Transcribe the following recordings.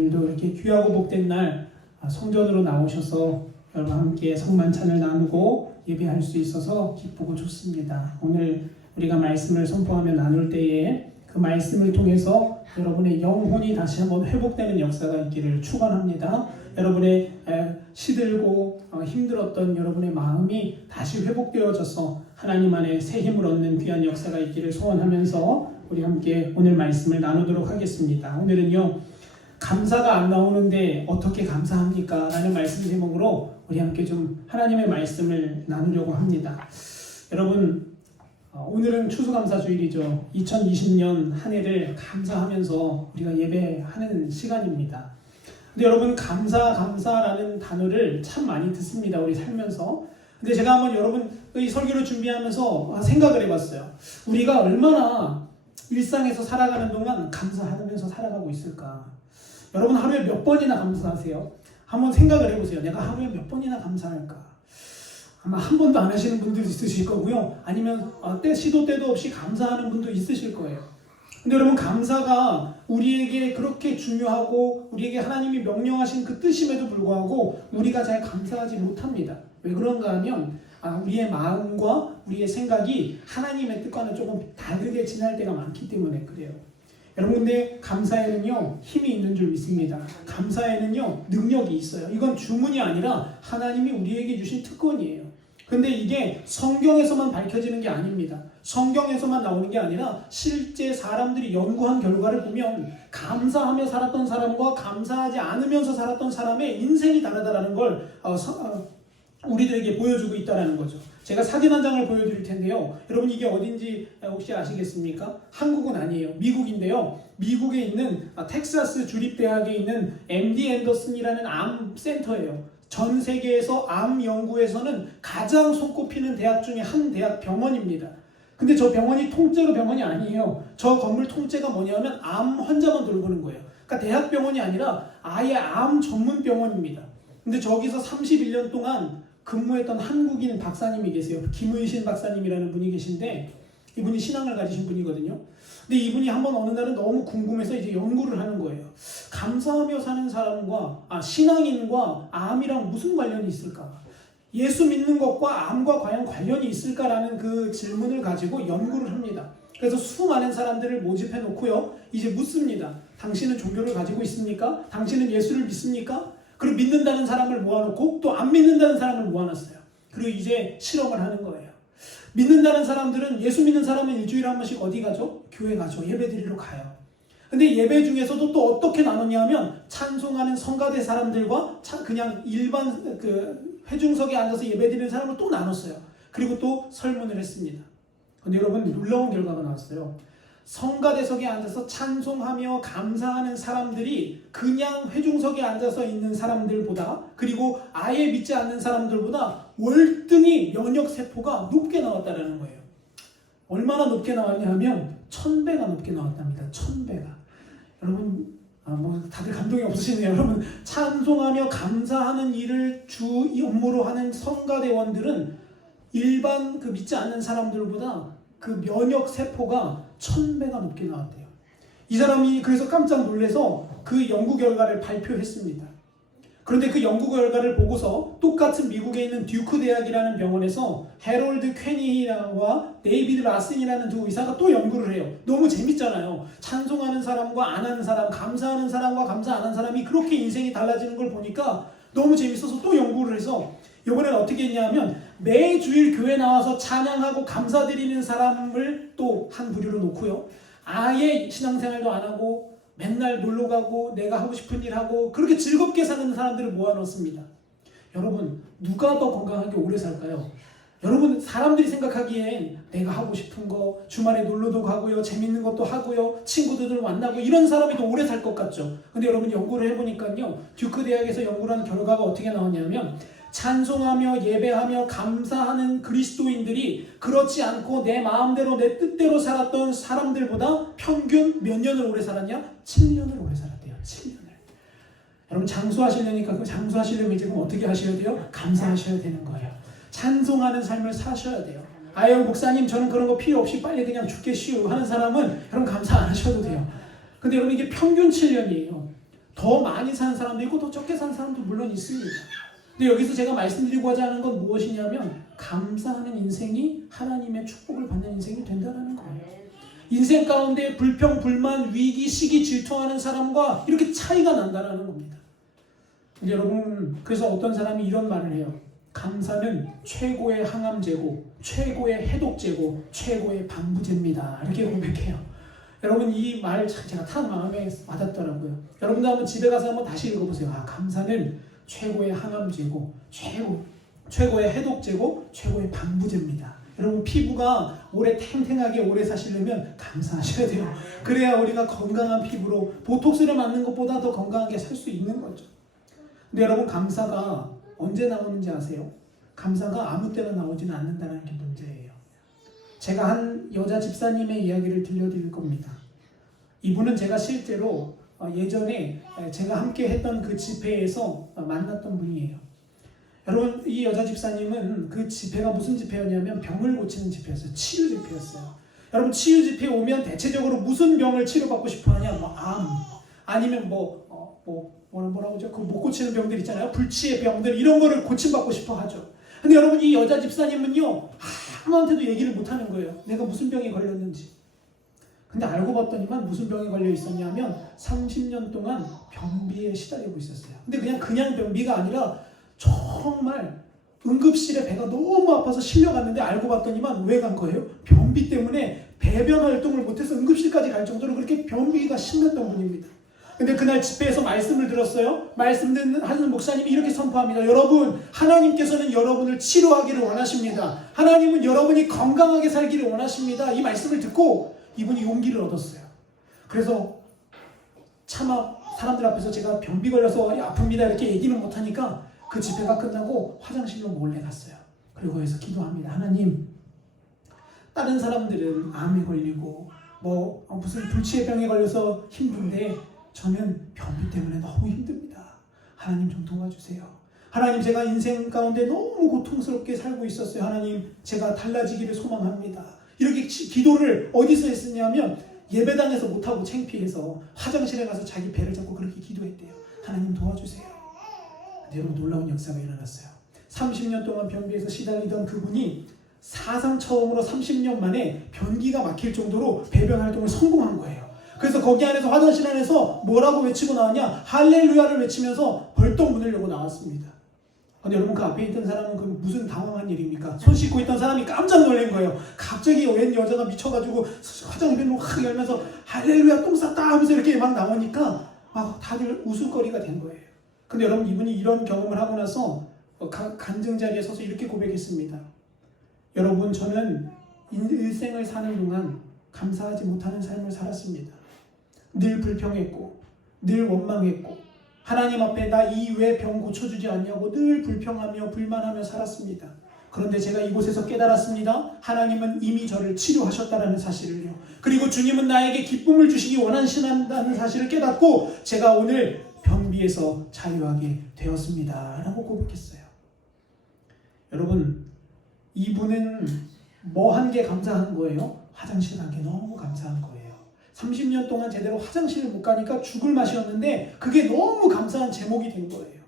오늘도 이렇게 귀하고 복된 날 성전으로 나오셔서 여러분 함께 성만찬을 나누고 예배할 수 있어서 기쁘고 좋습니다. 오늘 우리가 말씀을 선포하며 나눌 때에 그 말씀을 통해서 여러분의 영혼이 다시 한번 회복되는 역사가 있기를 축원합니다. 여러분의 시들고 힘들었던 여러분의 마음이 다시 회복되어져서 하나님 안에 새 힘을 얻는 귀한 역사가 있기를 소원하면서 우리 함께 오늘 말씀을 나누도록 하겠습니다. 오늘은요, 감사가 안 나오는데 어떻게 감사합니까? 라는 말씀 제목으로 우리 함께 좀 하나님의 말씀을 나누려고 합니다. 여러분, 오늘은 추수감사주일이죠. 2020년 한 해를 감사하면서 우리가 예배하는 시간입니다. 근데 여러분, 감사라는 단어를 참 많이 듣습니다. 우리 살면서. 근데 제가 한번 여러분의 설교를 준비하면서 생각을 해봤어요. 우리가 얼마나 일상에서 살아가는 동안 감사하면서 살아가고 있을까? 여러분, 하루에 몇 번이나 감사하세요? 한번 생각을 해보세요. 내가 하루에 몇 번이나 감사할까? 아마 한 번도 안 하시는 분들도 있으실 거고요. 아니면 시도 때도 없이 감사하는 분도 있으실 거예요. 근데 여러분, 감사가 우리에게 그렇게 중요하고 우리에게 하나님이 명령하신 그 뜻임에도 불구하고 우리가 잘 감사하지 못합니다. 왜 그런가 하면 우리의 마음과 우리의 생각이 하나님의 뜻과는 조금 다르게 지날 때가 많기 때문에 그래요. 여러분, 근데 감사에는요, 힘이 있는 줄 믿습니다. 감사에는요, 능력이 있어요. 이건 주문이 아니라 하나님이 우리에게 주신 특권이에요. 근데 이게 성경에서만 밝혀지는 게 아닙니다. 성경에서만 나오는 게 아니라 실제 사람들이 연구한 결과를 보면 감사하며 살았던 사람과 감사하지 않으면서 살았던 사람의 인생이 다르다는 걸 우리들에게 보여주고 있다는 거죠. 제가 사진 한 장을 보여드릴 텐데요. 여러분, 이게 어딘지 혹시 아시겠습니까? 한국은 아니에요. 미국인데요. 미국에 있는 텍사스 주립대학에 있는 MD 앤더슨이라는 암 센터예요. 전 세계에서 암 연구에서는 가장 손꼽히는 대학 중에 한 대학 병원입니다. 근데 저 병원이 통째로 병원이 아니에요. 저 건물 통째가 뭐냐면 암 환자만 돌보는 거예요. 그러니까 대학 병원이 아니라 아예 암 전문 병원입니다. 근데 저기서 31년 동안 근무했던 한국인 박사님이 계세요. 김의신 박사님이라는 분이 계신데 이분이 신앙을 가지신 분이거든요. 근데 이분이 한번 어느 날은 너무 궁금해서 이제 연구를 하는 거예요. 감사하며 사는 사람과 신앙인과 암이랑 무슨 관련이 있을까? 예수 믿는 것과 암과 과연 관련이 있을까라는 그 질문을 가지고 연구를 합니다. 그래서 수많은 사람들을 모집해 놓고요, 이제 묻습니다. 당신은 종교를 가지고 있습니까? 당신은 예수를 믿습니까? 그리고 믿는다는 사람을 모아놓고 또 안 믿는다는 사람을 모아놨어요. 그리고 이제 실험을 하는 거예요. 믿는다는 사람들은, 예수 믿는 사람은 일주일에 한 번씩 어디 가죠? 교회 가죠. 예배 드리러 가요. 근데 예배 중에서도 또 어떻게 나누냐면 찬송하는 성가대 사람들과 그냥 일반 회중석에 앉아서 예배 드리는 사람을 또 나눴어요. 그리고 또 설문을 했습니다. 근데 여러분, 놀라운 결과가 나왔어요. 성가대석에 앉아서 찬송하며 감사하는 사람들이 그냥 회중석에 앉아서 있는 사람들보다, 그리고 아예 믿지 않는 사람들보다 월등히 면역세포가 높게 나왔다는 거예요. 얼마나 높게 나왔냐 하면 1000배가 높게 나왔답니다. 1000배가. 여러분, 다들 감동이 없으시네요. 여러분, 찬송하며 감사하는 일을 주 업무로 하는 성가대원들은 일반 믿지 않는 사람들보다 그 면역세포가 1000배가 높게 나왔대요. 이 사람이 그래서 깜짝 놀라서 그 연구 결과를 발표했습니다. 그런데 그 연구 결과를 보고서 똑같은 미국에 있는 듀크 대학이라는 병원에서 해롤드 퀘니와 데이비드 라슨이라는 두 의사가 또 연구를 해요. 너무 재밌잖아요. 찬송하는 사람과 안 하는 사람, 감사하는 사람과 감사 안 하는 사람이 그렇게 인생이 달라지는 걸 보니까 너무 재밌어서 또 연구를 해서 이번에는 어떻게 했냐면 매주일 교회 나와서 찬양하고 감사드리는 사람을 또 한 부류로 놓고요, 아예 신앙생활도 안 하고 맨날 놀러 가고 내가 하고 싶은 일 하고 그렇게 즐겁게 사는 사람들을 모아놓습니다. 여러분, 누가 더 건강하게 오래 살까요? 여러분, 사람들이 생각하기엔 내가 하고 싶은 거, 주말에 놀러도 가고요, 재밌는 것도 하고요, 친구들을 만나고 이런 사람이 더 오래 살 것 같죠. 근데 여러분, 연구를 해보니까요, 듀크 대학에서 연구를 한 결과가 어떻게 나왔냐면 찬송하며 예배하며 감사하는 그리스도인들이 그렇지 않고 내 마음대로 내 뜻대로 살았던 사람들보다 평균 몇 년을 오래 살았냐? 7년을 오래 살았대요. 7년을. 여러분, 장수하시려면 이제 그럼 어떻게 하셔야 돼요? 감사하셔야 되는 거예요. 찬송하는 삶을 사셔야 돼요. 아유, 목사님, 저는 그런 거 필요 없이 빨리 그냥 죽겠시오 하는 사람은 여러분 감사 안 하셔도 돼요. 근데 여러분, 이게 평균 7년이에요. 더 많이 사는 사람도 있고 더 적게 사는 사람도 물론 있습니다. 근데 여기서 제가 말씀드리고자 하는 건 무엇이냐면 감사하는 인생이 하나님의 축복을 받는 인생이 된다는 거예요. 인생 가운데 불평, 불만, 위기, 시기, 질투하는 사람과 이렇게 차이가 난다는 겁니다. 근데 여러분, 그래서 어떤 사람이 이런 말을 해요. 감사는 최고의 항암제고 최고의 해독제고 최고의 방부제입니다. 이렇게 고백해요. 여러분, 이 말 제가 탁 마음에 와닿더라고요. 여러분도 한번 집에 가서 한번 다시 읽어보세요. 감사는 최고의 항암제고 최고의 해독제고 최고의 방부제입니다. 여러분, 피부가 오래 탱탱하게 오래 사시려면 감사하셔야 돼요. 그래야 우리가 건강한 피부로 보톡스를 맞는 것보다 더 건강하게 살 수 있는 거죠. 근데 여러분, 감사가 언제 나오는지 아세요? 감사가 아무 때나 나오지는 않는다는 게 문제예요. 제가 한 여자 집사님의 이야기를 들려드릴 겁니다. 이분은 제가 실제로 예전에 제가 함께 했던 그 집회에서 만났던 분이에요. 여러분, 이 여자 집사님은 그 집회가 무슨 집회였냐면 병을 고치는 집회였어요. 치유 집회였어요. 여러분, 치유 집회에 오면 대체적으로 무슨 병을 치료받고 싶어 하냐? 암, 아니면 뭐라고 하죠? 그 못 고치는 병들 있잖아요. 불치의 병들, 이런 거를 고침받고 싶어 하죠. 근데 여러분, 이 여자 집사님은요, 아무한테도 얘기를 못 하는 거예요. 내가 무슨 병에 걸렸는지. 근데 알고 봤더니만 무슨 병에 걸려 있었냐면 30년 동안 변비에 시달리고 있었어요. 근데 그냥 변비가 아니라 정말 응급실에 배가 너무 아파서 실려갔는데 알고 봤더니만 왜 간 거예요? 변비 때문에 배변 활동을 못해서 응급실까지 갈 정도로 그렇게 변비가 심했던 분입니다. 근데 그날 집회에서 말씀을 들었어요. 말씀 듣는 하는 목사님이 이렇게 선포합니다. 여러분, 하나님께서는 여러분을 치료하기를 원하십니다. 하나님은 여러분이 건강하게 살기를 원하십니다. 이 말씀을 듣고 이분이 용기를 얻었어요. 그래서 차마 사람들 앞에서 제가 변비 걸려서 아픕니다 이렇게 얘기는 못하니까 그 집회가 끝나고 화장실로 몰래 갔어요. 그리고 거기서 기도합니다. 하나님, 다른 사람들은 암에 걸리고 무슨 불치의 병에 걸려서 힘든데 저는 변비 때문에 너무 힘듭니다. 하나님 좀 도와주세요. 하나님, 제가 인생 가운데 너무 고통스럽게 살고 있었어요. 하나님, 제가 달라지기를 소망합니다. 이렇게 기도를 어디서 했었냐면 예배당에서 못하고 창피해서 화장실에 가서 자기 배를 잡고 그렇게 기도했대요. 하나님 도와주세요. 근데 여러분, 놀라운 역사가 일어났어요. 30년 동안 변비에서 시달리던 그분이 사상 처음으로 30년 만에 변기가 막힐 정도로 배변 활동을 성공한 거예요. 그래서 거기 안에서 화장실 안에서 뭐라고 외치고 나왔냐? 할렐루야를 외치면서 벌떡 문을 열고 나왔습니다. 근데 여러분, 그 앞에 있던 사람은 그 무슨 당황한 일입니까? 손 씻고 있던 사람이 깜짝 놀란 거예요. 갑자기 웬 여자가 미쳐가지고 화장실로 확 열면서 할렐루야 똥 쌌다 하면서 이렇게 막 나오니까 막 다들 웃을거리가 된 거예요. 근데 여러분, 이분이 이런 경험을 하고 나서 간증 자리에 서서 이렇게 고백했습니다. 여러분, 저는 일생을 사는 동안 감사하지 못하는 삶을 살았습니다. 늘 불평했고 늘 원망했고 하나님 앞에 나 이 왜 병 고쳐주지 않냐고 늘 불평하며 불만하며 살았습니다. 그런데 제가 이곳에서 깨달았습니다. 하나님은 이미 저를 치료하셨다는 사실을요. 그리고 주님은 나에게 기쁨을 주시기 원하신다는 사실을 깨닫고 제가 오늘 변비에서 자유하게 되었습니다. 라고 고백했어요. 여러분, 이분은 뭐 한 게 감사한 거예요? 화장실 간 게 너무 감사한 거예요. 30년 동안 제대로 화장실을 못 가니까 죽을 맛이었는데 그게 너무 감사한 제목이 된 거예요.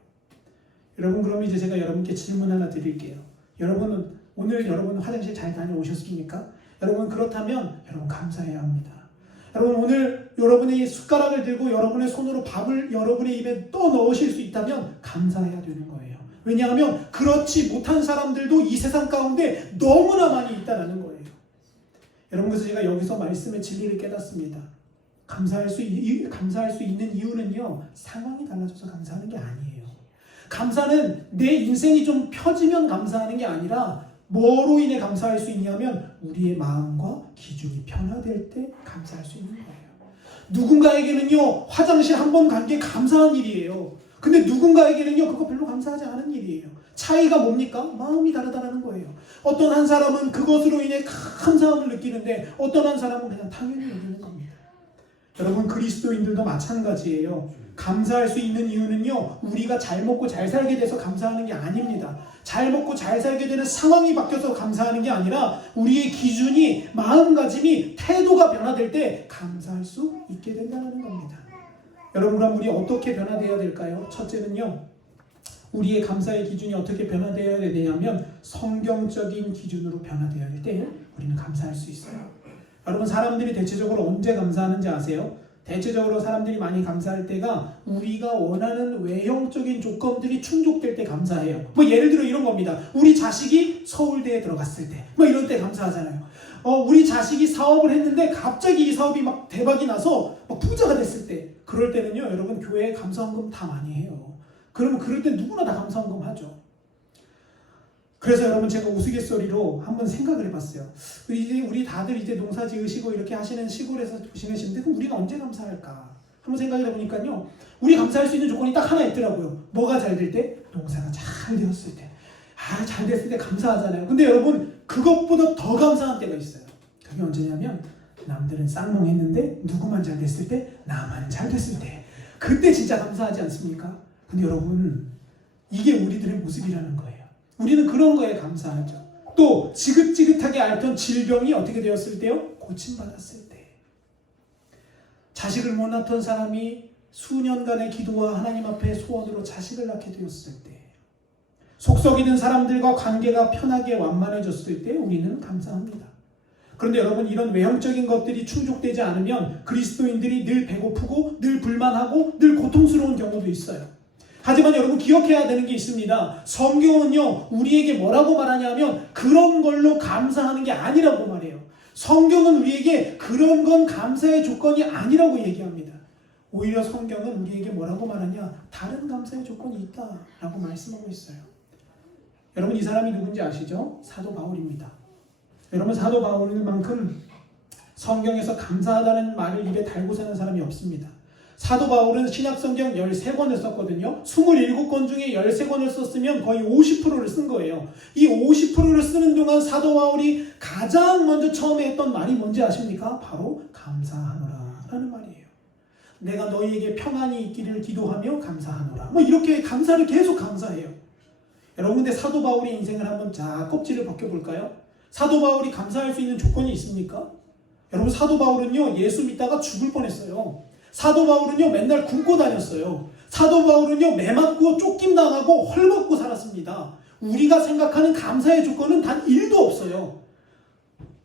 여러분, 그럼 이제 제가 여러분께 질문 하나 드릴게요. 여러분은 오늘 여러분 화장실 잘 다녀오셨습니까? 여러분, 그렇다면 여러분 감사해야 합니다. 여러분, 오늘 여러분이 숟가락을 들고 여러분의 손으로 밥을 여러분의 입에 또 넣으실 수 있다면 감사해야 되는 거예요. 왜냐하면 그렇지 못한 사람들도 이 세상 가운데 너무나 많이 있다는 거예요. 여러분, 그래서 제가 여기서 말씀의 진리를 깨닫습니다. 감사할 수 있는 이유는요, 상황이 달라져서 감사하는 게 아니에요. 감사는 내 인생이 좀 펴지면 감사하는 게 아니라 뭐로 인해 감사할 수 있냐면 우리의 마음과 기준이 변화될 때 감사할 수 있는 거예요. 누군가에게는요, 화장실 한 번 간 게 감사한 일이에요. 근데 누군가에게는요, 그거 별로 감사하지 않은 일이에요. 차이가 뭡니까? 마음이 다르다는 거예요. 어떤 한 사람은 그것으로 인해 감사함을 느끼는데 어떤 한 사람은 그냥 당연히 여기는 겁니다. 여러분, 그리스도인들도 마찬가지예요. 감사할 수 있는 이유는요, 우리가 잘 먹고 잘 살게 돼서 감사하는 게 아닙니다. 잘 먹고 잘 살게 되는 상황이 바뀌어서 감사하는 게 아니라 우리의 기준이, 마음가짐이, 태도가 변화될 때 감사할 수 있게 된다는 겁니다. 여러분, 그럼 우리 어떻게 변화되어야 될까요? 첫째는요, 우리의 감사의 기준이 어떻게 변화되어야 되냐면 성경적인 기준으로 변화되어야 할 때 우리는 감사할 수 있어요. 여러분, 사람들이 대체적으로 언제 감사하는지 아세요? 대체적으로 사람들이 많이 감사할 때가 우리가 원하는 외형적인 조건들이 충족될 때 감사해요. 뭐 예를 들어 이런 겁니다. 우리 자식이 서울대에 들어갔을 때, 뭐 이런 때 감사하잖아요. 우리 자식이 사업을 했는데 갑자기 이 사업이 막 대박이 나서 막 부자가 됐을 때, 그럴 때는요, 여러분, 교회에 감사헌금 다 많이 해요. 그러면 그럴 때 누구나 다 감사헌금 하죠. 그래서 여러분, 제가 우스갯소리로 한번 생각을 해봤어요. 이제 우리 다들 이제 농사 지으시고 이렇게 하시는 시골에서 지내시는데 그럼 우리는 언제 감사할까? 한번 생각을 해보니까요, 우리 감사할 수 있는 조건이 딱 하나 있더라고요. 뭐가 잘 될 때? 농사가 잘 되었을 때. 잘 됐을 때 감사하잖아요. 근데 여러분, 그것보다 더 감사한 때가 있어요. 그게 언제냐면 남들은 쌍망했는데 누구만 잘 됐을 때, 나만 잘 됐을 때. 그때 진짜 감사하지 않습니까? 근데 여러분, 이게 우리들의 모습이라는 거예요. 우리는 그런 거에 감사하죠. 또 지긋지긋하게 앓던 질병이 어떻게 되었을 때요? 고침받았을 때. 자식을 못 낳던 사람이 수년간의 기도와 하나님 앞에 소원으로 자식을 낳게 되었을 때. 속썩이는 사람들과 관계가 편하게 완만해졌을 때 우리는 감사합니다. 그런데 여러분, 이런 외형적인 것들이 충족되지 않으면 그리스도인들이 늘 배고프고 늘 불만하고 늘 고통스러운 경우도 있어요. 하지만 여러분, 기억해야 되는 게 있습니다. 성경은요, 우리에게 뭐라고 말하냐면 그런 걸로 감사하는 게 아니라고 말해요. 성경은 우리에게 그런 건 감사의 조건이 아니라고 얘기합니다. 오히려 성경은 우리에게 뭐라고 말하냐? 다른 감사의 조건이 있다라고 말씀하고 있어요. 여러분, 이 사람이 누군지 아시죠? 사도 바울입니다. 여러분, 사도 바울만큼 성경에서 감사하다는 말을 입에 달고 사는 사람이 없습니다. 사도 바울은 신약성경 13권을 썼거든요. 27권 중에 13권을 썼으면 거의 50%를 쓴 거예요. 이 50%를 쓰는 동안 사도 바울이 가장 먼저 처음에 했던 말이 뭔지 아십니까? 바로 감사하노라 라는 말이에요. 내가 너희에게 평안이 있기를 기도하며 감사하노라. 뭐 이렇게 감사를 계속 감사해요. 여러분, 근데 사도 바울의 인생을 한번 껍질을 벗겨볼까요? 사도 바울이 감사할 수 있는 조건이 있습니까? 여러분, 사도 바울은요, 예수 믿다가 죽을 뻔했어요. 사도 바울은요, 맨날 굶고 다녔어요. 사도 바울은요, 매 맞고 쫓김당하고 헐벗고 살았습니다. 우리가 생각하는 감사의 조건은 단 1도 없어요.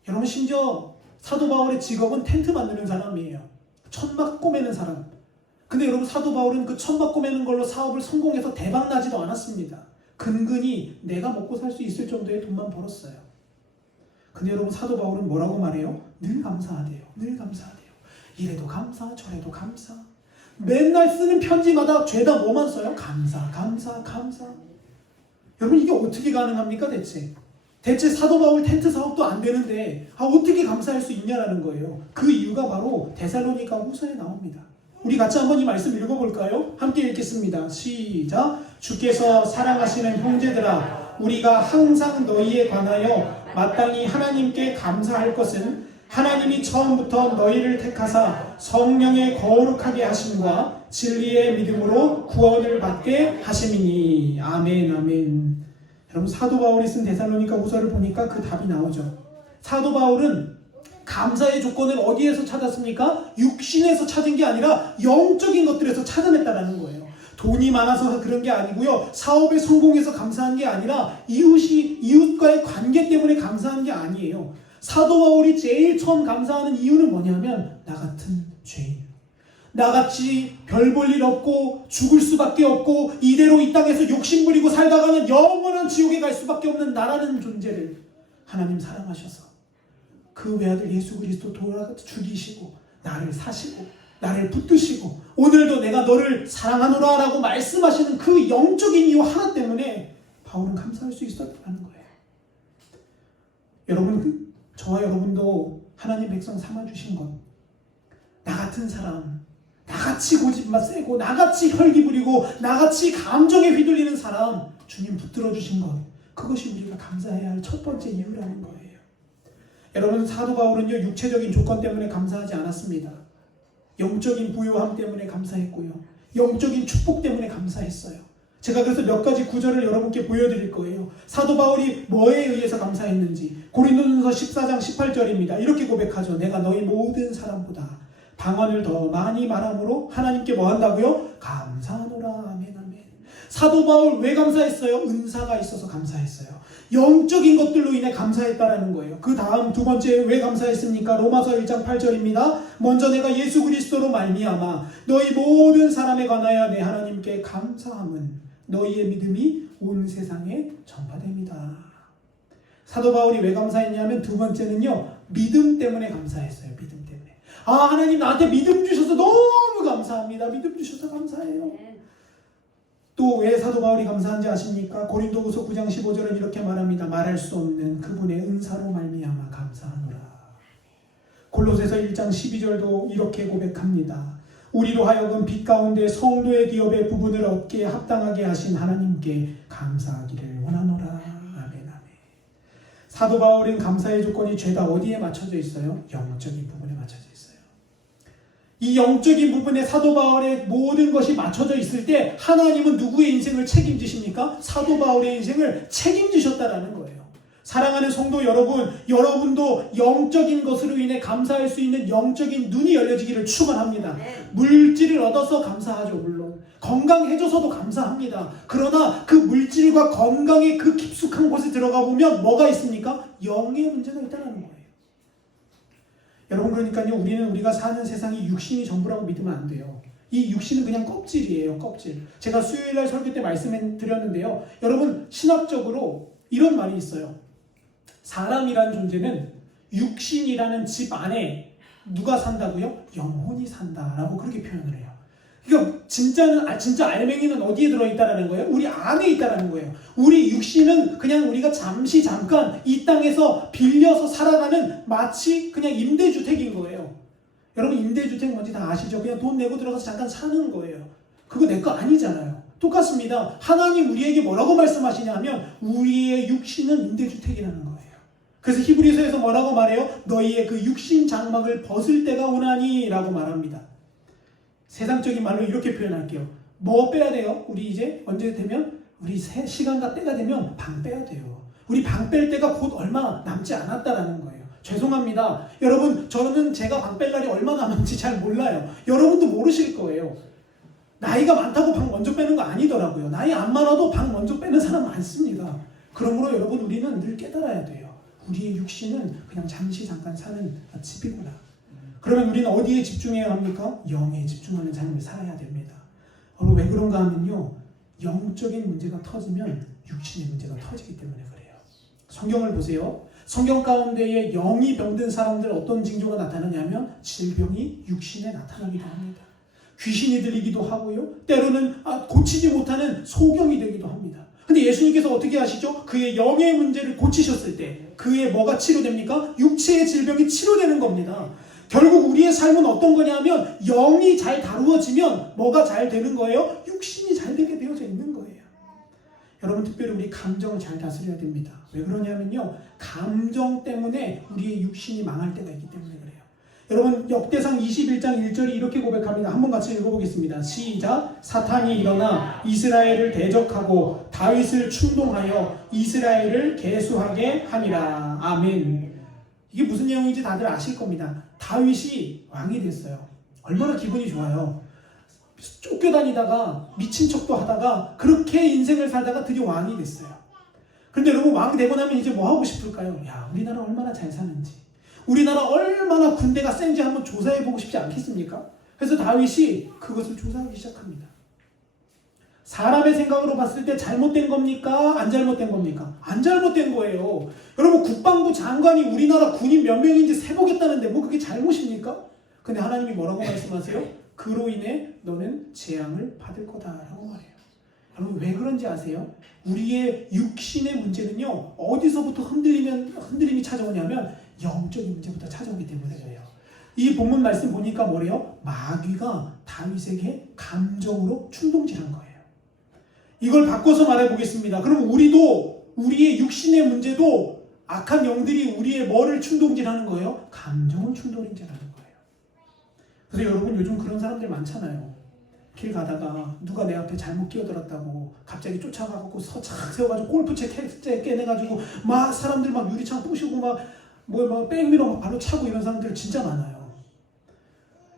여러분, 심지어 사도 바울의 직업은 텐트 만드는 사람이에요. 천막 꼬매는 사람. 근데 여러분, 사도 바울은 그 천막 꼬매는 걸로 사업을 성공해서 대박 나지도 않았습니다. 근근히 내가 먹고 살 수 있을 정도의 돈만 벌었어요. 근데 여러분, 사도 바울은 뭐라고 말해요? 늘 감사하대요. 늘 감사하대요. 이래도 감사, 저래도 감사. 맨날 쓰는 편지마다 죄다 뭐만 써요? 감사, 감사, 감사. 여러분, 이게 어떻게 가능합니까 대체? 대체 사도 바울 텐트 사업도 안 되는데 어떻게 감사할 수 있냐라는 거예요. 그 이유가 바로 데살로니가 후서에 나옵니다. 우리 같이 한번 이 말씀 읽어볼까요? 함께 읽겠습니다. 시작. 주께서 사랑하시는 형제들아, 우리가 항상 너희에 관하여 마땅히 하나님께 감사할 것은 하나님이 처음부터 너희를 택하사 성령의 거룩하게 하심과 진리의 믿음으로 구원을 받게 하심이니. 아멘, 아멘. 여러분, 사도 바울이 쓴 데살로니가 후서를 보니까 그 답이 나오죠. 사도 바울은 감사의 조건을 어디에서 찾았습니까? 육신에서 찾은 게 아니라 영적인 것들에서 찾아냈다는 거예요. 돈이 많아서 그런 게 아니고요, 사업에 성공해서 감사한 게 아니라 이웃과의 관계 때문에 감사한 게 아니에요. 사도 바울이 제일 처음 감사하는 이유는 뭐냐면 나 같은 죄인, 나같이 별 볼 일 없고 죽을 수밖에 없고 이대로 이 땅에서 욕심부리고 살다가는 영원한 지옥에 갈 수밖에 없는 나라는 존재를 하나님 사랑하셔서 그 외아들 예수 그리스도 돌아 죽이시고 나를 사시고 나를 붙드시고 오늘도 내가 너를 사랑하노라 라고 말씀하시는 그 영적인 이유 하나 때문에 바울은 감사할 수 있었다는 거예요. 여러분, 저와 여러분도 하나님 백성 삼아주신 것, 나 같은 사람, 나같이 고집만 세고 나같이 혈기 부리고 나같이 감정에 휘둘리는 사람 주님 붙들어 주신 것, 그것이 우리가 감사해야 할 첫 번째 이유라는 거예요. 여러분, 사도 바울은요, 육체적인 조건 때문에 감사하지 않았습니다. 영적인 부요함 때문에 감사했고요, 영적인 축복 때문에 감사했어요. 제가 그래서 몇 가지 구절을 여러분께 보여드릴 거예요. 사도 바울이 뭐에 의해서 감사했는지. 고린도전서 14장 18절입니다. 이렇게 고백하죠. 내가 너희 모든 사람보다 방언을 더 많이 말함으로 하나님께 뭐 한다고요? 감사하노라. 아멘 아멘. 사도 바울 왜 감사했어요? 은사가 있어서 감사했어요. 영적인 것들로 인해 감사했다라는 거예요. 그 다음 두 번째 왜 감사했습니까? 로마서 1장 8절입니다. 먼저 내가 예수 그리스도로 말미암아 너희 모든 사람에 관하여 내 하나님께 감사함은 너희의 믿음이 온 세상에 전파됩니다. 사도 바울이 왜 감사했냐면 두 번째는요, 믿음 때문에 감사했어요. 믿음 때문에. 아, 하나님 나한테 믿음 주셔서 너무 감사합니다. 믿음 주셔서 감사해요. 또 왜 사도 바울이 감사한지 아십니까? 고린도후서 9장 15절은 이렇게 말합니다. 말할 수 없는 그분의 은사로 말미암아 감사하노라. 골로새서 1장 12절도 이렇게 고백합니다. 우리로 하여금 빛 가운데 성도의 기업의 부분을 얻게 합당하게 하신 하나님께 감사하기를 원하노라. 아멘 아멘. 사도 바울은 감사의 조건이 죄다 어디에 맞춰져 있어요? 영적인 부분에 맞춰져 있어요. 이 영적인 부분에 사도 바울의 모든 것이 맞춰져 있을 때 하나님은 누구의 인생을 책임지십니까? 사도 바울의 인생을 책임지셨다라는 거예요. 사랑하는 성도 여러분, 여러분도 영적인 것으로 인해 감사할 수 있는 영적인 눈이 열려지기를 축원합니다. 물질을 얻어서 감사하죠. 물론 건강해져서도 감사합니다. 그러나 그 물질과 건강의 그 깊숙한 곳에 들어가 보면 뭐가 있습니까? 영의 문제가 있다는 거예요. 여러분, 그러니까요, 우리는 우리가 사는 세상이 육신이 전부라고 믿으면 안 돼요. 이 육신은 그냥 껍질이에요. 껍질. 제가 수요일날 설교 때 말씀드렸는데요, 여러분, 신학적으로 이런 말이 있어요. 사람이라는 존재는 육신이라는 집 안에 누가 산다고요? 영혼이 산다라고 그렇게 표현을 해요. 그러니까 진짜 알맹이는 어디에 들어있다라는 거예요? 우리 안에 있다라는 거예요. 우리 육신은 그냥 우리가 잠깐 이 땅에서 빌려서 살아가는 마치 그냥 임대주택인 거예요. 여러분, 임대주택 뭔지 다 아시죠? 그냥 돈 내고 들어가서 잠깐 사는 거예요. 그거 내 거 아니잖아요. 똑같습니다. 하나님 우리에게 뭐라고 말씀하시냐면 우리의 육신은 임대주택이라는 거예요. 그래서 히브리서에서 뭐라고 말해요? 너희의 그 육신 장막을 벗을 때가 오나니 라고 말합니다. 세상적인 말로 이렇게 표현할게요. 뭐 빼야 돼요? 우리 이제 언제 되면? 우리 시간과 때가 되면 방 빼야 돼요. 우리 방 뺄 때가 곧 얼마 남지 않았다라는 거예요. 죄송합니다. 여러분, 저는 제가 방 뺄 날이 얼마 남았는지 잘 몰라요. 여러분도 모르실 거예요. 나이가 많다고 방 먼저 빼는 거 아니더라고요. 나이 안 많아도 방 먼저 빼는 사람 많습니다. 그러므로 여러분, 우리는 늘 깨달아야 돼요. 우리의 육신은 그냥 잠깐 사는 집이구나. 그러면 우리는 어디에 집중해야 합니까? 영에 집중하는 삶을 살아야 됩니다. 왜 그런가 하면요, 영적인 문제가 터지면 육신의 문제가 터지기 때문에 그래요. 성경을 보세요. 성경 가운데에 영이 병든 사람들 어떤 징조가 나타나냐면 질병이 육신에 나타나기도 합니다. 귀신이 들리기도 하고요, 때로는 고치지 못하는 소경이 되기도 합니다. 근데 예수님께서 어떻게 하시죠? 그의 영의 문제를 고치셨을 때 그의 뭐가 치료됩니까? 육체의 질병이 치료되는 겁니다. 결국 우리의 삶은 어떤 거냐면 영이 잘 다루어지면 뭐가 잘 되는 거예요? 육신이 잘 되게 되어져 있는 거예요. 여러분, 특별히 우리 감정을 잘 다스려야 됩니다. 왜 그러냐면요, 감정 때문에 우리의 육신이 망할 때가 있기 때문에 그래요. 여러분, 역대상 21장 1절이 이렇게 고백합니다. 한번 같이 읽어보겠습니다. 시작. 사탄이 일어나 이스라엘을 대적하고 다윗을 충동하여 이스라엘을 계수하게 하니라. 아멘. 이게 무슨 내용인지 다들 아실 겁니다. 다윗이 왕이 됐어요. 얼마나 기분이 좋아요. 쫓겨다니다가 미친 척도 하다가 그렇게 인생을 살다가 드디어 왕이 됐어요. 그런데 여러분, 왕 되고 나면 이제 뭐 하고 싶을까요? 야, 우리나라 얼마나 잘 사는지, 우리나라 얼마나 군대가 센지 한번 조사해보고 싶지 않겠습니까? 그래서 다윗이 그것을 조사하기 시작합니다. 사람의 생각으로 봤을 때 잘못된 겁니까? 안 잘못된 겁니까? 안 잘못된 거예요. 여러분, 국방부 장관이 우리나라 군인 몇 명인지 세보겠다는데 뭐 그게 잘못입니까? 근데 하나님이 뭐라고 말씀하세요? 그로 인해 너는 재앙을 받을 거다라고 말해요. 여러분, 왜 그런지 아세요? 우리의 육신의 문제는요, 어디서부터 흔들림이 찾아오냐면 영적인 문제부터 찾아오기 때문에 그래요. 이 본문 말씀 보니까 뭐래요? 마귀가 다윗에게 감정으로 충동질한 거예요. 이걸 바꿔서 말해보겠습니다. 그럼 우리도 우리의 육신의 문제도 악한 영들이 우리의 뭐를 충동질하는 거예요? 감정을 충동질하는 거예요. 그래서 여러분, 요즘 그런 사람들 많잖아요. 길 가다가 누가 내 앞에 잘못 끼어들었다고 갑자기 쫓아가고 서착 세워가지고 골프채 깨내가지고 막 사람들 막 유리창 부시고 막 백미러 발로 차고 이런 사람들 진짜 많아요.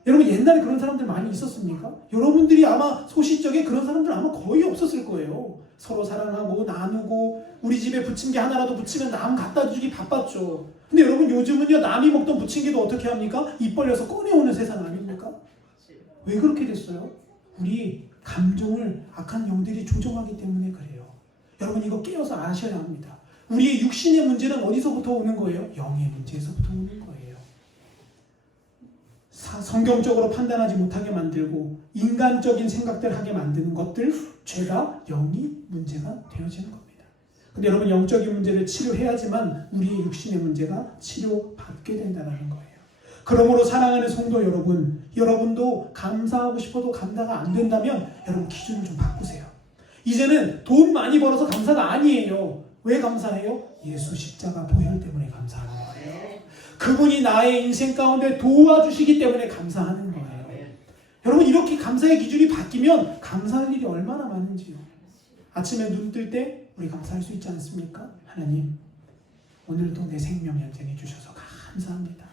여러분 옛날에 그런 사람들 많이 있었습니까? 여러분들이 아마 소시적에 그런 사람들 아마 거의 없었을 거예요. 서로 사랑하고 나누고 우리 집에 부침개 하나라도 부치면 남 갖다 주기 바빴죠. 근데 여러분 요즘은요 남이 먹던 부침개도 어떻게 합니까? 입 벌려서 꺼내오는 세상 아닙니까? 왜 그렇게 됐어요? 우리 감정을 악한 영들이 조종하기 때문에 그래요. 여러분 이거 깨어서 아셔야 합니다. 우리의 육신의 문제는 어디서부터 오는 거예요? 영의 문제에서부터 오는 거예요. 성경적으로 판단하지 못하게 만들고 인간적인 생각들 하게 만드는 것들, 죄가 영이 문제가 되어지는 겁니다. 근데 여러분 영적인 문제를 치료해야지만 우리의 육신의 문제가 치료받게 된다는 거예요. 그러므로 사랑하는 성도 여러분, 여러분도 감사하고 싶어도 감사가 안 된다면 여러분 기준을 좀 바꾸세요. 이제는 돈 많이 벌어서 감사가 아니에요. 왜 감사해요? 예수 십자가 보혈 때문에 감사하는 거예요. 그분이 나의 인생 가운데 도와주시기 때문에 감사하는 거예요. 여러분 이렇게 감사의 기준이 바뀌면 감사할 일이 얼마나 많은지요. 아침에 눈 뜰 때 우리 감사할 수 있지 않습니까? 하나님 오늘도 내 생명 연장해 주셔서 감사합니다.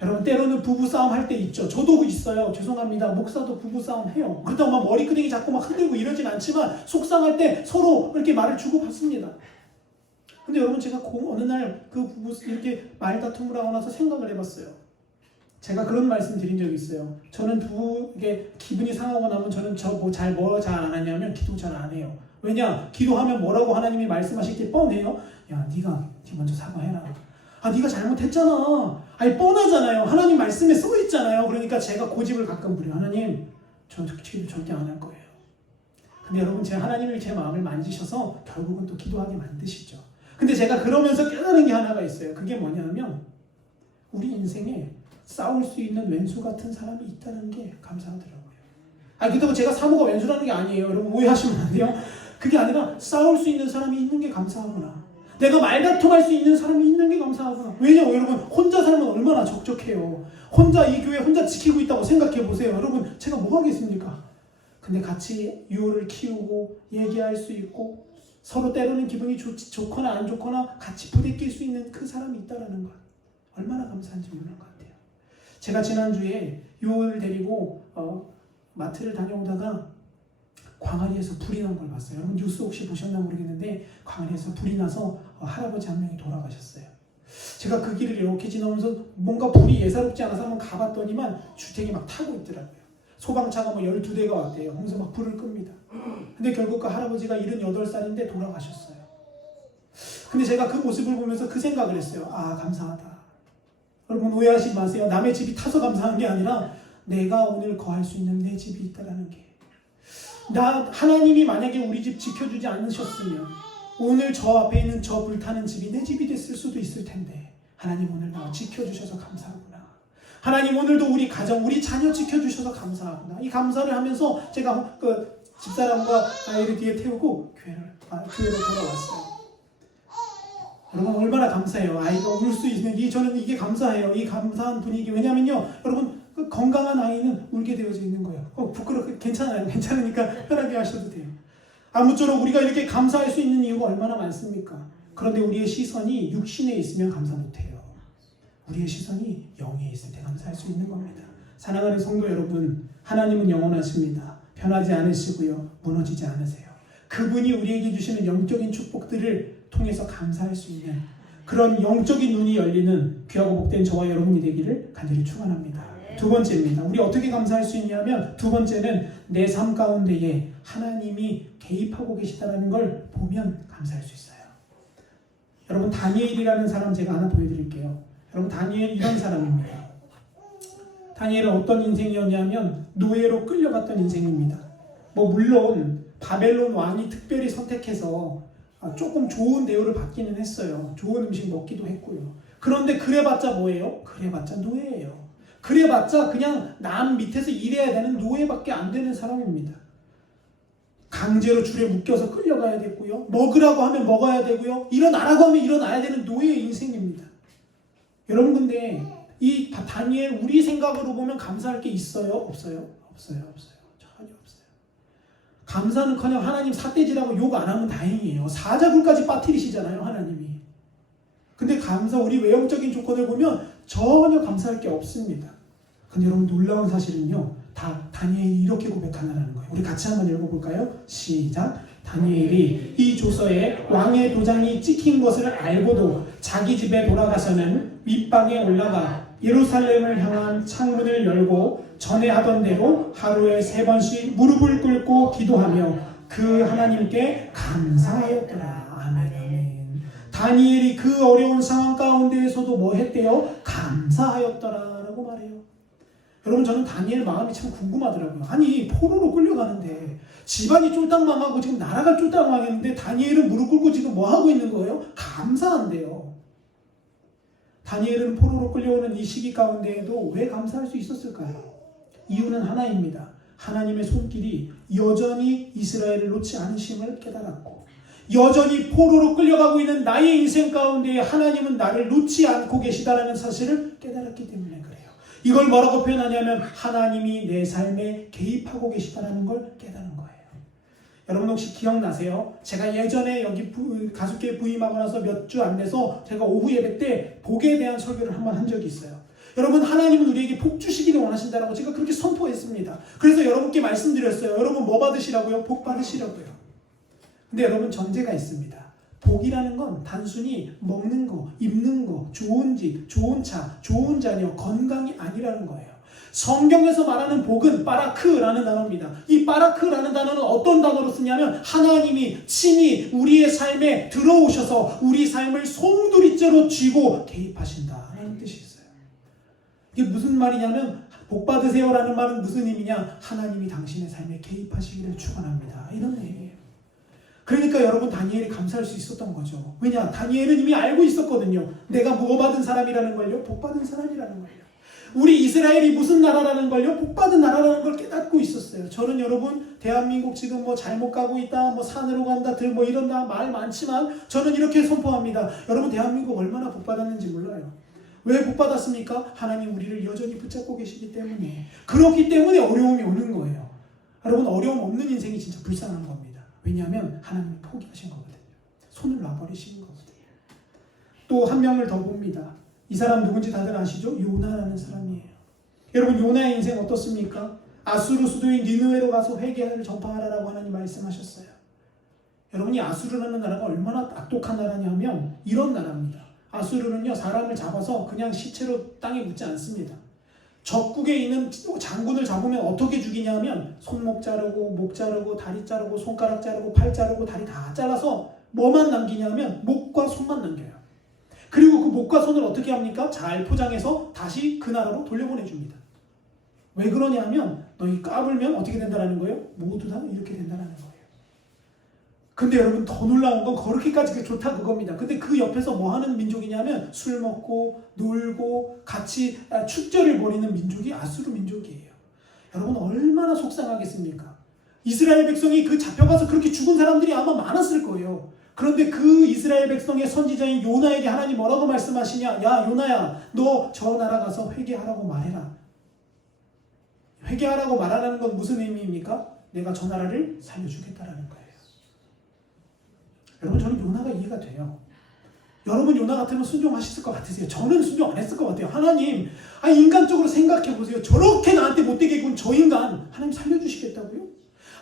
여러분 때로는 부부싸움 할 때 있죠. 저도 있어요. 죄송합니다. 목사도 부부싸움 해요. 그렇다고 막 머리끄댕이 잡고 막 흔들고 이러진 않지만 속상할 때 서로 이렇게 말을 주고받습니다. 근데 여러분 제가 어느 날 그 부부 이렇게 말다툼을 하고 나서 생각을 해봤어요. 제가 그런 말씀 드린 적이 있어요. 저는 부부에게 기분이 상하고 나면 저는 잘 안 하냐면 기도 잘 안 해요. 왜냐? 기도하면 뭐라고 하나님이 말씀하실 게 뻔해요. 야 네가 먼저 사과해라. 아 네가 잘못했잖아. 아니 뻔하잖아요. 하나님 말씀에 써 있잖아요. 그러니까 제가 고집을 가끔 부려요. 하나님 저 기도 절대 안 할 거예요. 근데 여러분 하나님이 제 마음을 만지셔서 결국은 또 기도하게 만드시죠. 근데 제가 그러면서 깨달은 게 하나가 있어요. 그게 뭐냐면 우리 인생에 싸울 수 있는 왼수 같은 사람이 있다는 게 감사하더라고요. 아니 그렇다고 제가 사모가 왼수라는 게 아니에요. 여러분 오해하시면 안 돼요. 그게 아니라 싸울 수 있는 사람이 있는 게 감사하구나. 내가 말다툼할 수 있는 사람이 있는 게 감사하구나. 왜냐면 여러분 혼자 살면 얼마나 적적해요. 혼자 이 교회 혼자 지키고 있다고 생각해 보세요. 여러분 제가 뭐 하겠습니까? 근데 같이 유호를 키우고 얘기할 수 있고 서로 때로는 기분이 좋거나 안 좋거나 같이 부대낄 수 있는 그 사람이 있다는 것. 얼마나 감사한지 모르는 것 같아요. 제가 지난주에 유호를 데리고 마트를 다녀오다가 광안리에서 불이 난 걸 봤어요. 여러분 뉴스 혹시 보셨나 모르겠는데 광안리에서 불이 나서 할아버지 한 명이 돌아가셨어요. 제가 그 길을 이렇게 지나면서 뭔가 불이 예사롭지 않아서 한번 가봤더니만 주택이 막 타고 있더라고요. 소방차가 12대가 왔대요. 그래서 막 불을 끕니다. 근데 결국 그 할아버지가 78살인데 돌아가셨어요. 근데 제가 그 모습을 보면서 그 생각을 했어요. 아 감사하다. 여러분 오해하지 마세요. 남의 집이 타서 감사한 게 아니라 내가 오늘 거할 수 있는 내 집이 있다는 게. 하나님이 만약에 우리 집 지켜주지 않으셨으면 오늘 저 앞에 있는 저 불타는 집이 내 집이 됐을 수도 있을 텐데 하나님 오늘 나 지켜주셔서 감사하구나. 하나님 오늘도 우리 가정, 우리 자녀 지켜주셔서 감사하구나. 이 감사를 하면서 제가 그 집사람과 아이를 뒤에 태우고 교회로 돌아왔어요. 여러분 얼마나 감사해요. 아이가 울 수 있는 저는 이게 감사해요. 이 감사한 분위기. 왜냐면요, 여러분 그 건강한 아이는 울게 되어져 있는 거예요. 부끄럽게 괜찮아요. 괜찮으니까 편하게 하셔도 돼요. 아무쪼록 우리가 이렇게 감사할 수 있는 이유가 얼마나 많습니까? 그런데 우리의 시선이 육신에 있으면 감사 못해요. 우리의 시선이 영에 있을 때 감사할 수 있는 겁니다. 사랑하는 성도 여러분, 하나님은 영원하십니다. 변하지 않으시고요, 무너지지 않으세요. 그분이 우리에게 주시는 영적인 축복들을 통해서 감사할 수 있는 그런 영적인 눈이 열리는 귀하고 복된 저와 여러분이 되기를 간절히 축원합니다. 두 번째입니다. 우리 어떻게 감사할 수 있냐면 두 번째는 내 삶 가운데에 하나님이 개입하고 계시다는 걸 보면 감사할 수 있어요. 여러분 다니엘이라는 사람 제가 하나 보여드릴게요. 여러분 다니엘 이런 사람입니다. 다니엘은 어떤 인생이었냐면 노예로 끌려갔던 인생입니다. 물론 바벨론 왕이 특별히 선택해서 조금 좋은 대우를 받기는 했어요. 좋은 음식 먹기도 했고요. 그런데 그래봤자 뭐예요? 그래봤자 노예예요. 그래봤자 그냥 남 밑에서 일해야 되는 노예밖에 안 되는 사람입니다. 강제로 줄에 묶여서 끌려가야 되고요. 먹으라고 하면 먹어야 되고요. 일어나라고 하면 일어나야 되는 노예의 인생입니다. 여러분 근데 이 다니엘 우리 생각으로 보면 감사할 게 있어요? 없어요? 없어요. 전혀 없어요. 감사는커녕 하나님 삿대질하고 욕 안 하면 다행이에요. 사자굴까지 빠뜨리시잖아요, 하나님이. 근데 우리 외형적인 조건을 보면 전혀 감사할 게 없습니다. 근데 여러분 놀라운 사실은요. 다 다니엘이 이렇게 고백한다는 거예요. 우리 같이 한번 읽어볼까요? 시작. 다니엘이 이 조서에 왕의 도장이 찍힌 것을 알고도 자기 집에 돌아가서는 윗방에 올라가 예루살렘을 향한 창문을 열고 전에 하던 대로 하루에 3번씩 무릎을 꿇고 기도하며 그 하나님께 감사하였더라. 아멘, 아멘. 다니엘이 그 어려운 상황 가운데에서도 뭐 했대요? 감사하였더라 라고 말해요. 여러분, 저는 다니엘 마음이 참 궁금하더라고요. 아니, 포로로 끌려가는데 집안이 쫄딱망하고 지금 나라가 쫄딱망했는데 다니엘은 무릎 꿇고 지금 뭐 하고 있는 거예요? 감사한대요. 다니엘은 포로로 끌려오는 이 시기 가운데에도 왜 감사할 수 있었을까요? 이유는 하나입니다. 하나님의 손길이 여전히 이스라엘을 놓지 않으심을 깨달았고, 여전히 포로로 끌려가고 있는 나의 인생 가운데 하나님은 나를 놓지 않고 계시다라는 사실을 깨달았기 때문에 그래요. 이걸 뭐라고 표현하냐면 하나님이 내 삶에 개입하고 계시다는 걸 깨달은 거예요. 여러분 혹시 기억나세요? 제가 예전에 여기 가수교회 부임하고 나서 몇 주 안 돼서 제가 오후 예배 때 복에 대한 설교를 한번 한 적이 있어요. 여러분, 하나님은 우리에게 복 주시기를 원하신다라고 제가 그렇게 선포했습니다. 그래서 여러분께 말씀드렸어요. 여러분 뭐 받으시라고요? 복 받으시라고요. 근데 여러분, 전제가 있습니다. 복이라는 건 단순히 먹는 거, 입는 거, 좋은 집, 좋은 차, 좋은 자녀, 건강이 아니라는 거예요. 성경에서 말하는 복은 바라크라는 단어입니다. 이 바라크라는 단어는 어떤 단어로 쓰냐면 하나님이 친히 우리의 삶에 들어오셔서 우리 삶을 송두리째로 쥐고 개입하신다라는 뜻이 있어요. 이게 무슨 말이냐면 복 받으세요라는 말은 무슨 의미냐? 하나님이 당신의 삶에 개입하시기를 축원합니다. 이런 의미예요. 그러니까 여러분, 다니엘이 감사할 수 있었던 거죠. 왜냐? 다니엘은 이미 알고 있었거든요. 내가 뭐 받은 사람이라는 걸요? 복 받은 사람이라는 걸요. 우리 이스라엘이 무슨 나라라는 걸요? 복 받은 나라라는 걸 깨닫고 있었어요. 저는 여러분, 대한민국 지금 뭐 잘못 가고 있다, 뭐 산으로 간다, 뭐 이런다 말 많지만 저는 이렇게 선포합니다. 여러분, 대한민국 얼마나 복 받았는지 몰라요. 왜 복 받았습니까? 하나님 우리를 여전히 붙잡고 계시기 때문에. 그렇기 때문에 어려움이 오는 거예요. 여러분, 어려움 없는 인생이 진짜 불쌍한 겁니다. 왜냐하면 하나님이 포기하신 거거든요. 손을 놔버리신 거거든요. 또 한 명을 더 봅니다. 이 사람 누군지 다들 아시죠? 요나라는 사람이에요. 여러분, 요나의 인생 어떻습니까? 아수르 수도인 니느웨로 가서 회개를 전파하라라고 하나님 말씀하셨어요. 여러분이 아수르라는 나라가 얼마나 악독한 나라냐면 이런 나라입니다. 아수르는요, 사람을 잡아서 그냥 시체로 땅에 묻지 않습니다. 적국에 있는 장군을 잡으면 어떻게 죽이냐면 손목 자르고 목 자르고 다리 자르고 손가락 자르고 팔 자르고 다리 다 잘라서 뭐만 남기냐면 목과 손만 남겨요. 그리고 그 목과 손을 어떻게 합니까? 잘 포장해서 다시 그 나라로 돌려보내줍니다. 왜 그러냐면 너희 까불면 어떻게 된다는 거예요? 모두 다 이렇게 된다는 거예요. 근데 여러분, 더 놀라운 건 그렇게까지 좋다 그겁니다. 근데 그 옆에서 뭐 하는 민족이냐면 술 먹고 놀고 같이 축제를 벌이는 민족이 아수르 민족이에요. 여러분, 얼마나 속상하겠습니까? 이스라엘 백성이 그 잡혀가서 그렇게 죽은 사람들이 아마 많았을 거예요. 그런데 그 이스라엘 백성의 선지자인 요나에게 하나님 뭐라고 말씀하시냐? 야, 요나야, 너 저 나라 가서 회개하라고 말해라. 회개하라고 말하라는 건 무슨 의미입니까? 내가 저 나라를 살려주겠다라는 거예요. 여러분, 저는 요나가 이해가 돼요. 여러분, 요나 같으면 순종하셨을 것 같으세요? 저는 순종 안 했을 것 같아요. 하나님, 인간적으로 생각해 보세요. 저렇게 나한테 못되게 군 저 인간 하나님 살려주시겠다고요?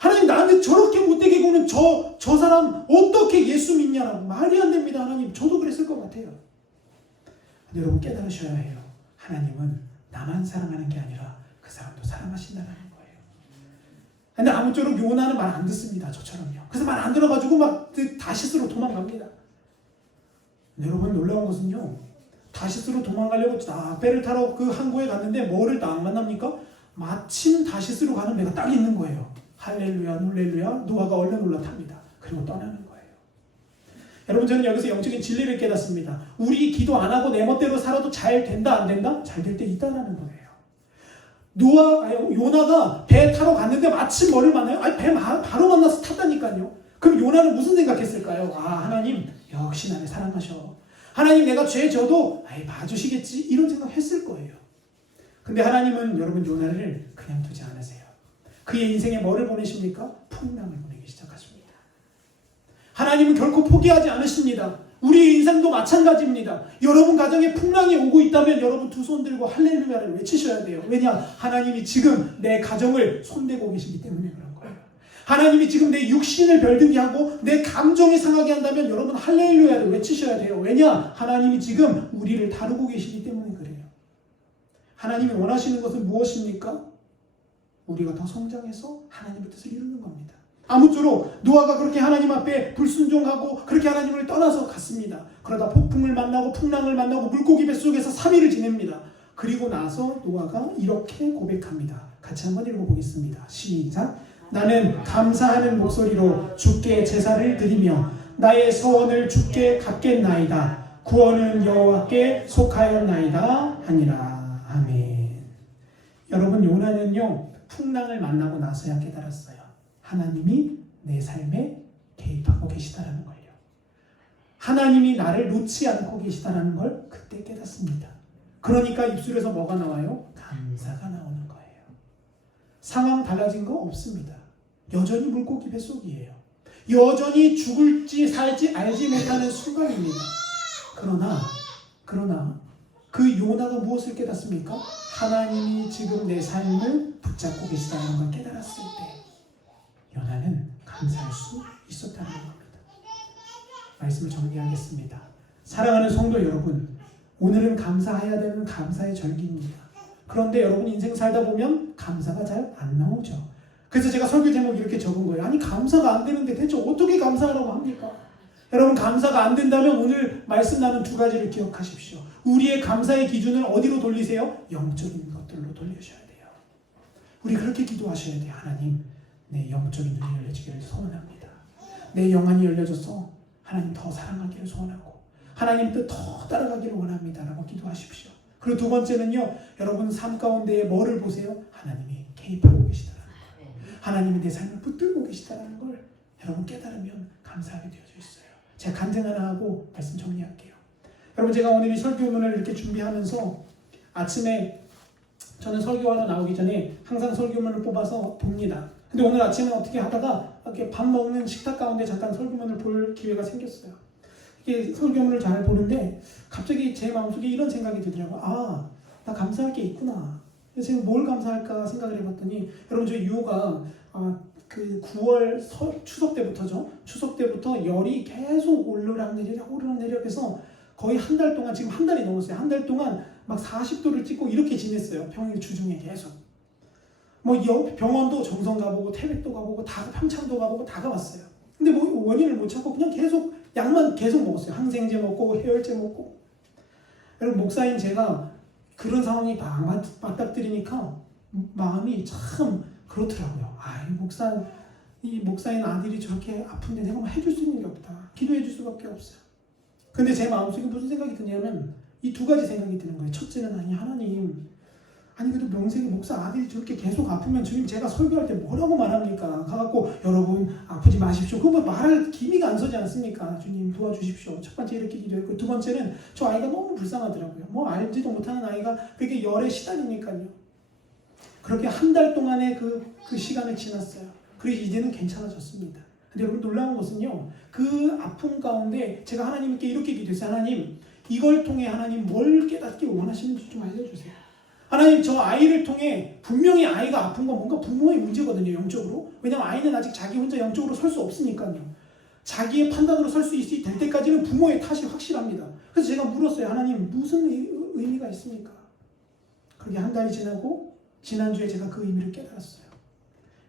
하나님, 나한테 저렇게 못되게 구는 저 사람 어떻게 예수 믿냐라고. 말이 안 됩니다. 하나님, 저도 그랬을 것 같아요. 근데 여러분, 깨달으셔야 해요. 하나님은 나만 사랑하는 게 아니라 그 사람도 사랑하신다는 거예요. 근데 아무쪼록 요나는 말 안 듣습니다. 저처럼요. 그래서 말 안 들어가지고 막 다시스로 도망갑니다. 근데 여러분, 놀라운 것은요, 다시스로 도망가려고 배를 타러 그 항구에 갔는데 뭐를 딱 만납니까? 마침 다시스로 가는 배가 딱 있는 거예요. 할렐루야, 놀렐루야. 노아가 얼른 올라탑니다. 그리고 떠나는 거예요. 여러분, 저는 여기서 영적인 진리를 깨닫습니다. 우리 기도 안 하고 내 멋대로 살아도 잘 된다 안 된다? 잘 될 때 있다라는 거예요. 요나가 배 타러 갔는데 마침 뭐를 만나요? 배 바로 만나서 탔다니까요. 그럼 요나는 무슨 생각했을까요? 하나님 역시 나를 사랑하셔. 하나님, 내가 죄 져도 봐주시겠지. 이런 생각 했을 거예요. 근데 하나님은 여러분, 요나를 그냥 두지 않으세요. 그의 인생에 뭐를 보내십니까? 풍랑을 보내기 시작하십니다. 하나님은 결코 포기하지 않으십니다. 우리 인생도 마찬가지입니다. 여러분 가정에 풍랑이 오고 있다면 여러분 두 손 들고 할렐루야를 외치셔야 돼요. 왜냐? 하나님이 지금 내 가정을 손대고 계시기 때문에 그런 거예요. 하나님이 지금 내 육신을 별들게 하고 내 감정이 상하게 한다면 여러분 할렐루야를 외치셔야 돼요. 왜냐? 하나님이 지금 우리를 다루고 계시기 때문에 그래요. 하나님이 원하시는 것은 무엇입니까? 우리가 더 성장해서 하나님의 뜻을 이루는 겁니다. 아무쪼록 노아가 그렇게 하나님 앞에 불순종하고 그렇게 하나님을 떠나서 갔습니다. 그러다 폭풍을 만나고 풍랑을 만나고 물고기 뱃속에서 3일을 지냅니다. 그리고 나서 노아가 이렇게 고백합니다. 같이 한번 읽어보겠습니다. 시작. 나는 감사하는 목소리로 주께 제사를 드리며 나의 서원을 주께 갚겠나이다. 구원은 여호와께 속하였나이다 하니라. 아멘. 여러분, 요나는요 풍랑을 만나고 나서야 깨달았어요. 하나님이 내 삶에 개입하고 계시다라는 걸요. 하나님이 나를 놓지 않고 계시다라는 걸 그때 깨닫습니다. 그러니까 입술에서 뭐가 나와요? 감사가 나오는 거예요. 상황 달라진 거 없습니다. 여전히 물고기 뱃속이에요. 여전히 죽을지 살지 알지 못하는 순간입니다. 그러나 그 요나가 무엇을 깨닫습니까? 하나님이 지금 내 삶을 붙잡고 계시다는 걸 깨달았을 때 요나는 감사할 수 있었다는 겁니다. 말씀을 정리하겠습니다. 사랑하는 성도 여러분, 오늘은 감사해야 되는 감사의 절기입니다. 그런데 여러분 인생 살다 보면 감사가 잘 안 나오죠. 그래서 제가 설교 제목 이렇게 적은 거예요. 아니 감사가 안 되는데 대체 어떻게 감사하라고 합니까? 여러분 감사가 안 된다면 오늘 말씀 나눈 두 가지를 기억하십시오. 우리의 감사의 기준을 어디로 돌리세요? 영적인 것들로 돌리셔야 돼요. 우리 그렇게 기도하셔야 돼요. 하나님, 내 영적인 눈이 열려지기를 소원합니다. 내 영안이 열려져서 하나님 더 사랑하기를 소원하고 하나님 뜻 더 따라가기를 원합니다 라고 기도하십시오. 그리고 두 번째는요, 여러분 삶 가운데 뭐를 보세요? 하나님이 개입하고 계시다는 걸, 하나님이 내 삶을 붙들고 계시다는 걸 여러분 깨달으면 감사하게 되어져 있어요. 제가 간증 하나 하고 말씀 정리할게요. 여러분, 제가 오늘 이 설교문을 이렇게 준비하면서 아침에 저는 설교하러 나오기 전에 항상 설교문을 뽑아서 봅니다. 근데 오늘 아침에 어떻게 하다가 이렇게 밥 먹는 식탁 가운데 잠깐 설교문을 볼 기회가 생겼어요. 이게 설교문을 잘 보는데 갑자기 제 마음속에 이런 생각이 들더라고요. 아, 나 감사할 게 있구나. 그래서 제가 뭘 감사할까 생각을 해봤더니, 여러분 저희 유호가 그 9월 추석 때부터죠. 추석 때부터 열이 계속 오르락내리락 해서 거의 한 달 동안, 지금 한 달이 넘었어요. 한 달 동안 막 40도를 찍고 이렇게 지냈어요. 평일 주중에 계속. 뭐 병원도 정성 가보고 태백도 가보고 다 평창도 가보고 다 가봤어요. 근데 뭐 원인을 못 찾고 그냥 계속 약만 계속 먹었어요. 항생제 먹고 해열제 먹고. 여러분 목사인 제가 그런 상황이 막 맞닥뜨리니까 마음이 참 그렇더라고요. 이 목사인 아들이 저렇게 아픈데 내가 뭐 해줄 수 있는 게 없다. 기도해 줄 수밖에 없어요. 근데 제 마음속에 무슨 생각이 드냐면 이 두 가지 생각이 드는 거예요. 첫째는 하나님, 그래도 명색이 목사 아들이 저렇게 계속 아프면 주님 제가 설교할 때 뭐라고 말합니까? 가갖고 여러분 아프지 마십시오. 그거 말할 기미가 안 서지 않습니까? 주님 도와주십시오. 첫 번째 이렇게 기도했고, 두 번째는 저 아이가 너무 불쌍하더라고요. 뭐 알지도 못하는 아이가 그렇게 열에 시달리니까요. 그렇게 한 달 동안의 그 시간을 지났어요. 그래서 이제는 괜찮아졌습니다. 근데 여러분 놀라운 것은요, 그 아픔 가운데 제가 하나님께 이렇게 기도했어요. 하나님, 이걸 통해 하나님 뭘 깨닫기 원하시는지 좀 알려주세요. 하나님, 저 아이를 통해 분명히 아이가 아픈 건 뭔가 부모의 문제거든요, 영적으로. 왜냐면 아이는 아직 자기 혼자 영적으로 설 수 없으니까요. 자기의 판단으로 설 수 될 때까지는 부모의 탓이 확실합니다. 그래서 제가 물었어요. 하나님, 무슨 의미가 있습니까? 그렇게 한 달이 지나고 지난주에 제가 그 의미를 깨달았어요.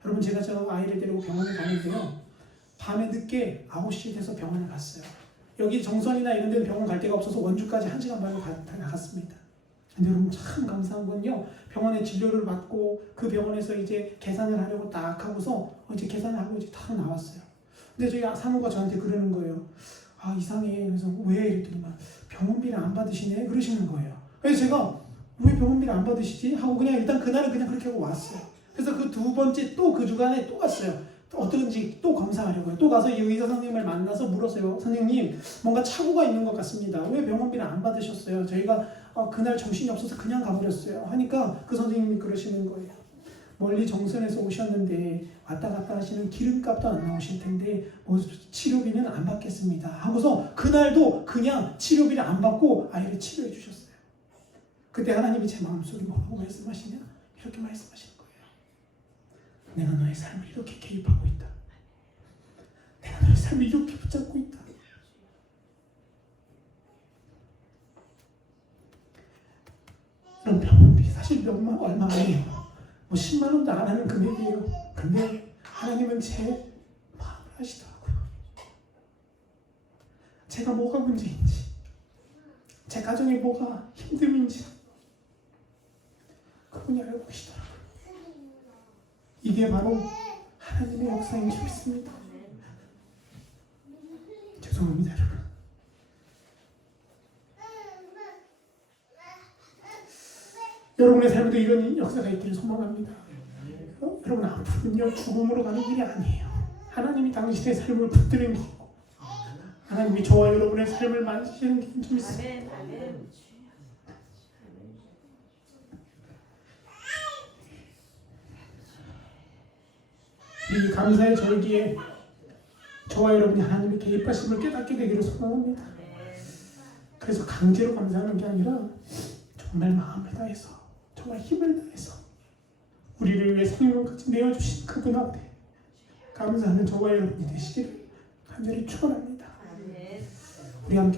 여러분, 제가 저 아이를 데리고 병원에 가는데요, 밤에 늦게 9시 돼서 병원을 갔어요. 여기 정선이나 이런 데는 병원 갈 데가 없어서 원주까지 1시간 반을 나갔습니다. 근데 여러분 참 감사한 건요, 병원에 진료를 받고 그 병원에서 이제 계산을 하려고 딱 하고서 이제 계산을 하고 이제 딱 나왔어요. 근데 저희 사모가 저한테 그러는 거예요. 이상해. 그래서 왜? 이랬더니 병원비를 안 받으시네? 그러시는 거예요. 그래서 제가 왜 병원비를 안 받으시지? 하고 그냥 일단 그날은 그냥 그렇게 하고 왔어요. 그래서 그 두 번째 또 그 주간에 또 갔어요. 어떤지 또 검사하려고요. 또 가서 이 의사 선생님을 만나서 물었어요. 선생님, 뭔가 착오가 있는 것 같습니다. 왜 병원비를 안 받으셨어요? 저희가 그날 정신이 없어서 그냥 가버렸어요. 하니까 그 선생님이 그러시는 거예요. 멀리 정선에서 오셨는데 왔다 갔다 하시는 기름값도 안 나오실 텐데 뭐 치료비는 안 받겠습니다 하고서 그날도 그냥 치료비를 안 받고 아이를 치료해 주셨어요. 그때 하나님이 제 마음속에 뭐라고 말씀하시냐? 이렇게 말씀하시는 거예요. 내가 너의 삶을 이렇게 개입하고 있다. 내가 너의 삶을 이렇게 붙잡고 있다. 이런 병원비 사실 얼마 아니에요. 뭐 10만 원도 안 하는 금액이에요. 근데 하나님은 제 마음을 아시더라고요. 제가 뭐가 문제인지, 제 가정에 뭐가 힘듦인지 그분이 알고 계시더라고요. 이게 바로 하나님의 역사인 줄 믿습니다. 죄송합니다, 여러분. 여러분의 삶에도 이런 역사가 있기를 소망합니다. 여러분, 아픔은요 죽음으로 가는 길이 아니에요. 하나님이 당신의 삶을 붙드는 길이고 하나님이 저와 여러분의 삶을 만지시는 길인 줄 믿습니다. 이 감사의 절기에 저와 여러분이 하나님의 개입하심을 깨닫게 되기를 소망합니다. 그래서 강제로 감사하는 게 아니라 정말 마음을 다해서, 정말 힘을 다해서 우리를 위해 생명까지 내어주신 그분 앞에 감사하는 저와 여러분이 되시기를 간절히 축원합니다. 우리 함께